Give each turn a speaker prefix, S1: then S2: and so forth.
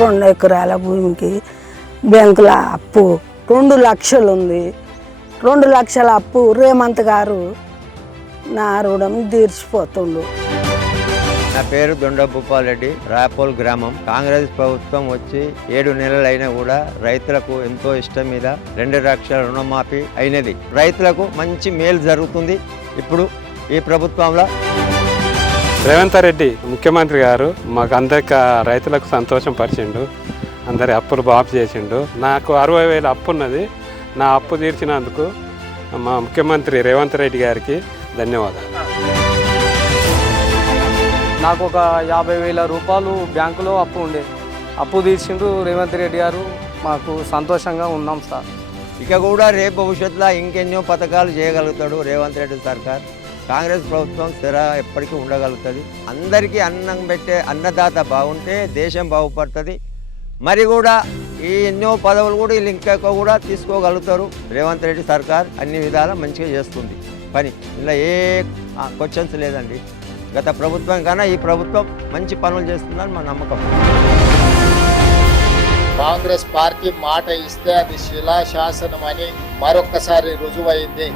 S1: రెండు ఎకరాల భూమికి బ్యాంకుల అప్పు. రెండు లక్షలు ఉంది రెండు లక్షల అప్పు రేమంత్ గారు నా రుణం తీర్చిపోతుండు.
S2: నా పేరు దొండ భూపాలరెడ్డి రాపోల్ గ్రామం. కాంగ్రెస్ ప్రభుత్వం వచ్చి ఏడు నెలలైనా కూడా రైతులకు ఎంతో ఇష్టం మీద రెండు లక్షల రుణమాఫీ అయినది. రైతులకు మంచి మేలు జరుగుతుంది. ఇప్పుడు ఈ ప్రభుత్వంలో
S3: రేవంత్ రెడ్డి ముఖ్యమంత్రి గారు మాకు అందరికి రైతులకు సంతోషం పరిచిండు. అందరి అప్పులు బాపు చేసిండు. నాకు అరవై వేల అప్పు ఉన్నది. నా అప్పు తీర్చినందుకు మా ముఖ్యమంత్రి రేవంత్ రెడ్డి గారికి ధన్యవాదాలు.
S4: నాకు ఒక యాభై వేల రూపాయలు బ్యాంకులో అప్పు ఉండే. అప్పు తీర్చిండు రేవంత్ రెడ్డి గారు. మాకు సంతోషంగా ఉన్నాం సార్.
S2: ఇక కూడా రేపు భవిష్యత్తులో ఇంకెన్నో పథకాలు చేయగలుగుతాడు రేవంత్ రెడ్డి సర్కార్. కాంగ్రెస్ ప్రభుత్వం స్థిర ఎప్పటికీ ఉండగలుగుతుంది. అందరికీ అన్నం పెట్టే అన్నదాత బాగుంటే దేశం బాగుపడుతుంది. మరి కూడా ఈ ఎన్నో పదవులు కూడా వీళ్ళు ఇంకా కూడా తీసుకోగలుగుతారు. రేవంత్ రెడ్డి సర్కార్ అన్ని విధాల మంచిగా చేస్తుంది. పని. ఇలా ఏ క్వశ్చన్స్ లేదండి. గత ప్రభుత్వం కన్నా ఈ ప్రభుత్వం మంచి పనులు చేస్తుందని మా నమ్మకం.
S5: కాంగ్రెస్ పార్టీ మాట ఇస్తే అది శిలాశాసనం అని మరొక్కసారి రుజువైంది.